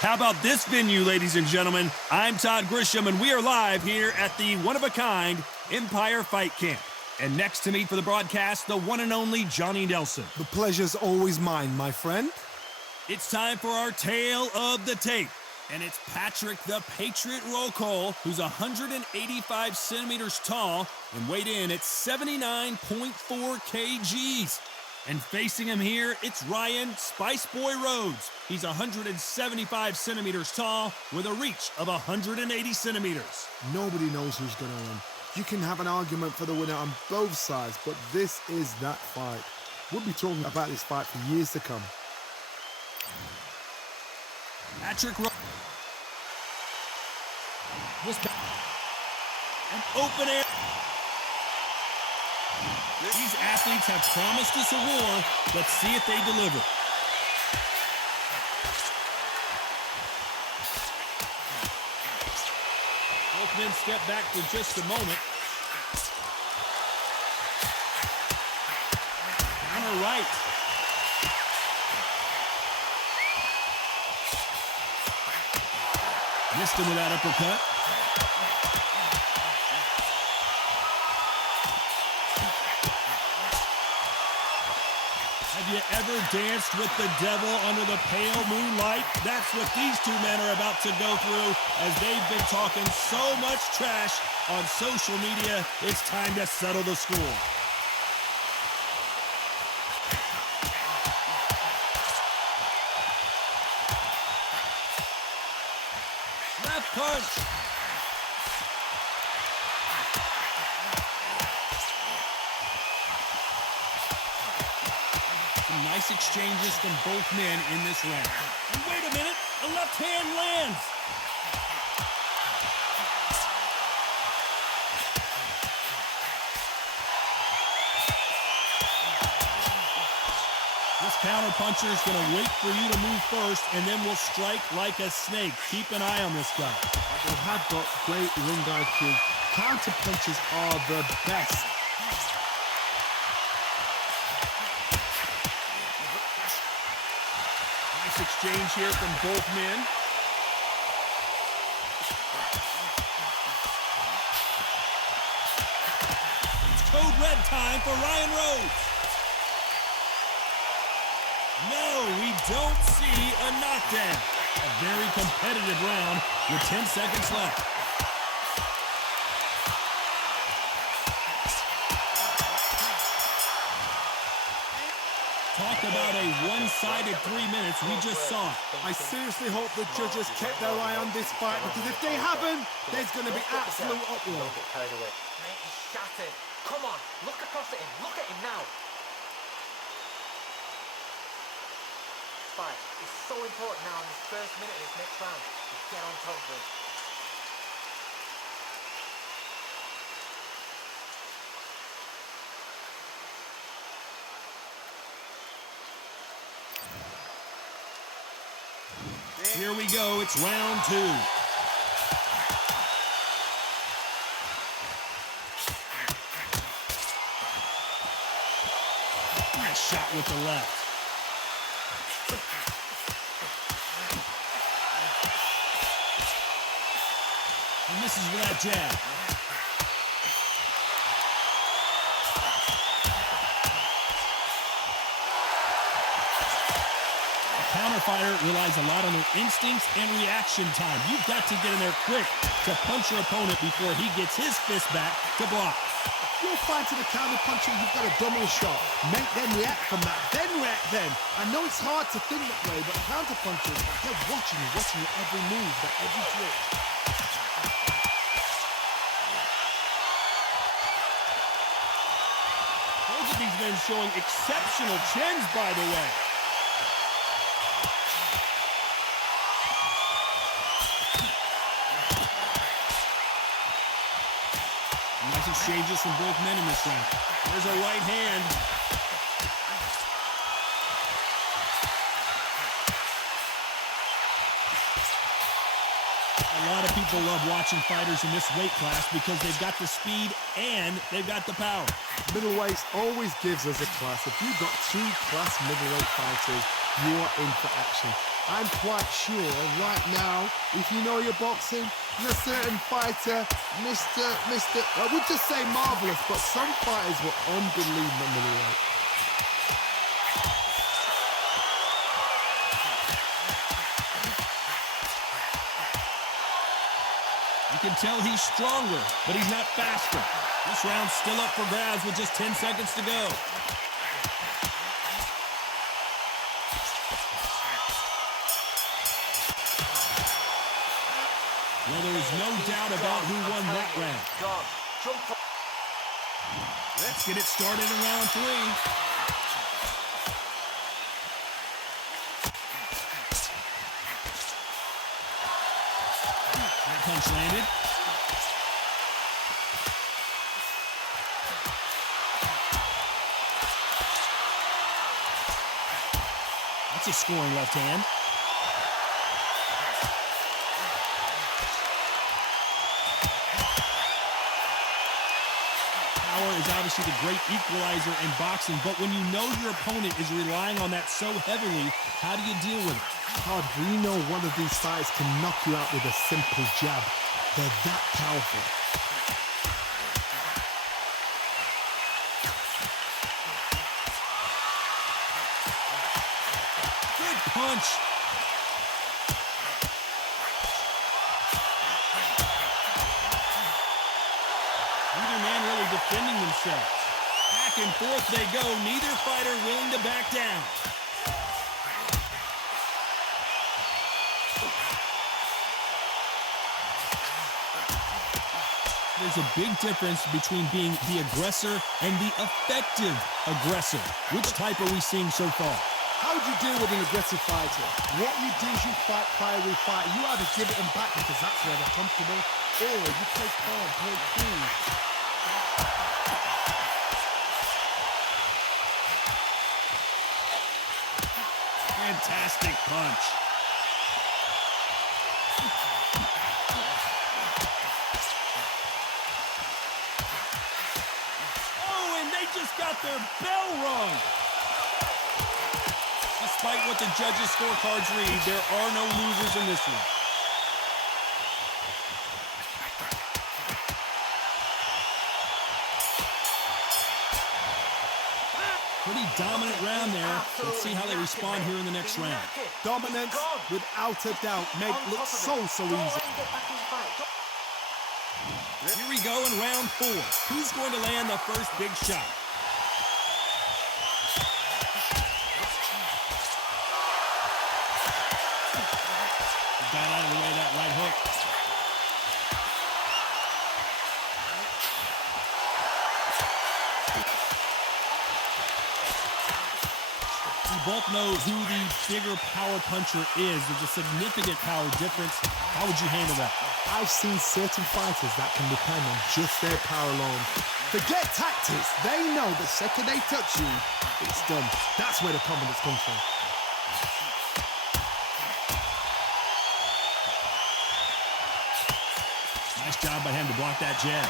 How about this venue, ladies and gentlemen? I'm Todd Grisham, and we are live here at the one-of-a-kind Empire Fight Camp. And next to me for the broadcast, the one and only Johnny Nelson. The pleasure's always mine, my friend. It's time for our tale of the tape. And it's Patrick the Patriot Rokohl, who's 185 centimeters tall and weighed in at 79.4 kgs. And facing him here, it's Ryan Spice Boy Rhodes. He's 175 centimeters tall with a reach of 180 centimeters. Nobody knows who's going to win. You can have an argument for the winner on both sides, but this is that fight. We'll be talking about this fight for years to come. Patrick Rhodes. An open air. These athletes have promised us a war. Let's see if they deliver. Both men step back for just a moment. Counter right. Missed him with that uppercut. Have you ever danced with the devil under the pale moonlight? That's what these two men are about to go through as they've been talking so much trash on social media. It's time to settle the score. Left punch. Some nice exchanges from both men in this round. And wait a minute, a left hand lands. This counter puncher is going to wait for you to move first, and then will strike like a snake. Keep an eye on this guy. They have got great ring IQ. Counter punches are the best. Nice exchange here from both men. It's code red time for Ryan Rhodes. No, we don't see a knockdown. A very competitive round with 10 seconds left. Talk about a one-sided 3 minutes. We just saw it. I seriously hope the judges kept their eye on this fight, because if they haven't, there's going to be absolute uproar. Mate, he's shattered. Come on, look across at him. Look at him now. Fight. It's so important now in this first minute of this next round to get on top of him. Here we go, it's round 2. Nice shot with the left. And misses with that jab. Counter fighter relies a lot on their instincts and reaction time. You've got to get in there quick to punch your opponent before he gets his fist back to block. If you're fighting a counter puncher, you've got a double shot. Make them react from that, then react then. I know it's hard to think that way, but counter punchers, they're watching your every move, that every twitch. Both of these men showing exceptional chins, by the way. Nice exchanges from both men in this round. There's a right hand. A lot of people love watching fighters in this weight class because they've got the speed and they've got the power. Middleweight always gives us a class. If you've got two class middleweight fighters, you are in for action. I'm quite sure right now, if you know your boxing, there's a certain fighter, I would just say marvellous, but some fighters were unbelievable middleweight. You can tell he's stronger, but he's not faster. This round's still up for grabs with just 10 seconds to go. Well, there's no doubt about who won that round. Let's get it started in round 3. That punch landed. That's a scoring left hand. Power is obviously the great equalizer in boxing, but when you know your opponent is relying on that so heavily, how do you deal with it? Todd, we know one of these fighters can knock you out with a simple jab. They're that powerful. Good punch. Neither man really defending themselves. Back and forth they go, neither fighter willing to back down. There's a big difference between being the aggressor and the effective aggressor. Which type are we seeing so far? How do you deal with an aggressive fighter? What you do is you fight fire with fire. You either give it them back because that's where they're comfortable, or you play calm, play cool. Fantastic punch. Oh, and they just got their bell rung. Despite what the judges' scorecards read, there are no losers in this one. Pretty dominant round there. Let's see how they respond here in the next round. Dominance, without a doubt, made it look so easy. Here we go in round 4. Who's going to land the first big shot? He got out of the way of that right hook. We both know who the bigger power puncher is. There's a significant power difference. How would you handle that? I've seen certain fighters that can depend on just their power alone. Forget tactics. They know the second they touch you, it's done. That's where the confidence comes from. Nice job by him to block that jab.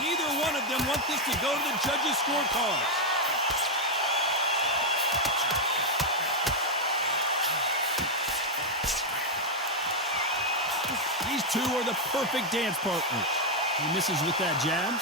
Neither one of them want this to go to the judges' scorecards. These two are the perfect dance partners. He misses with that jab.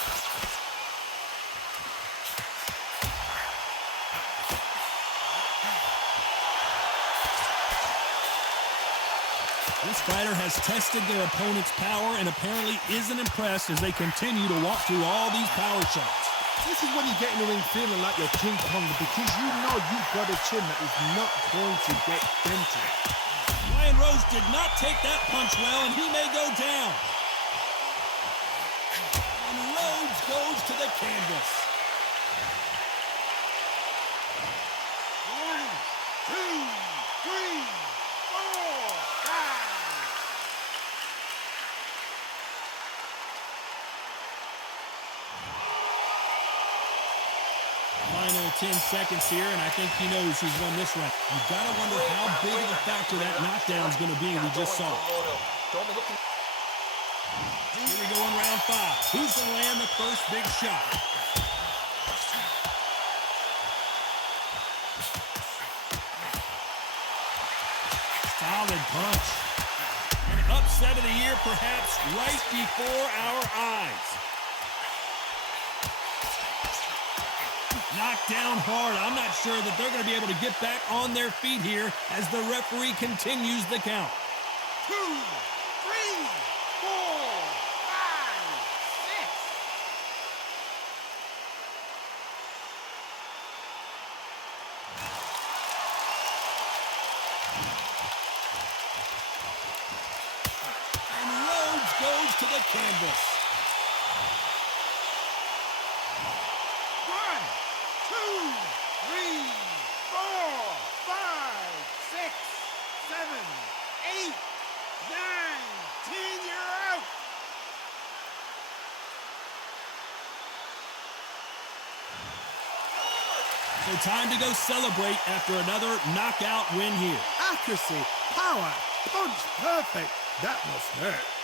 This fighter has tested their opponent's power and apparently isn't impressed as they continue to walk through all these power shots. This is when you get in the ring feeling like you're King Kong because you know you've got a chin that is not going to get dented. Rhodes did not take that punch well, and he may go down. And Rhodes goes to the canvas. 1, 2, 3, 4, 5. Final 10 seconds here, and I think he knows who's won this round. You've got to wonder how big of a factor that knockdown is going to be we just saw. Here we go in round 5. Who's going to land the first big shot? Solid punch. An upset of the year, perhaps, right before our eyes. Knocked down hard. I'm not sure that they're going to be able to get back on their feet here as the referee continues the count. 2, 3, 4, 5, 6. And Rhodes goes to the canvas. 1, 2, 3, 4, 5, 6, 7, 8, 9, 10. You're out. So time to go celebrate after another knockout win here. Accuracy, power, punch perfect. That must hurt.